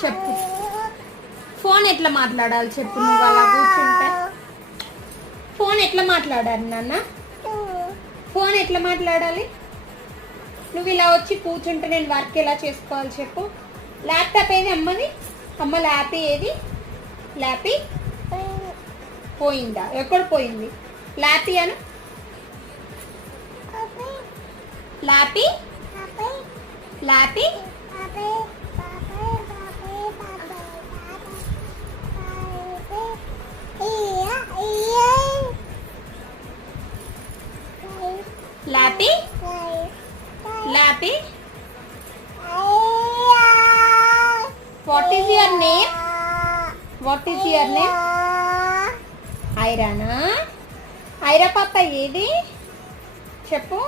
చెప్పు. ఫోన్ ఎట్లా మాట్లాడాలి చెప్పు. నువ్వు అలా కూర్చుంటే ఫోన్ ఎట్లా మాట్లాడాలి నాన్న? ఫోన్ ఎట్లా మాట్లాడాలి? నువ్వు ఇలా వచ్చి కూర్చుంటే నేను వర్క్ ఎలా చేసుకోవాలి చెప్పు. ల్యాప్టాప్ ఏది అమ్మది? అమ్మ ల్యాపీ ఏది? ల్యాపీ పోయిందా? ఎక్కడ పోయింది ల్యాపీ అను? Lappy lappy lappy lappy. What is your name? What is your name? ఐరానా? ఐరా పాప ఏది చెప్పు.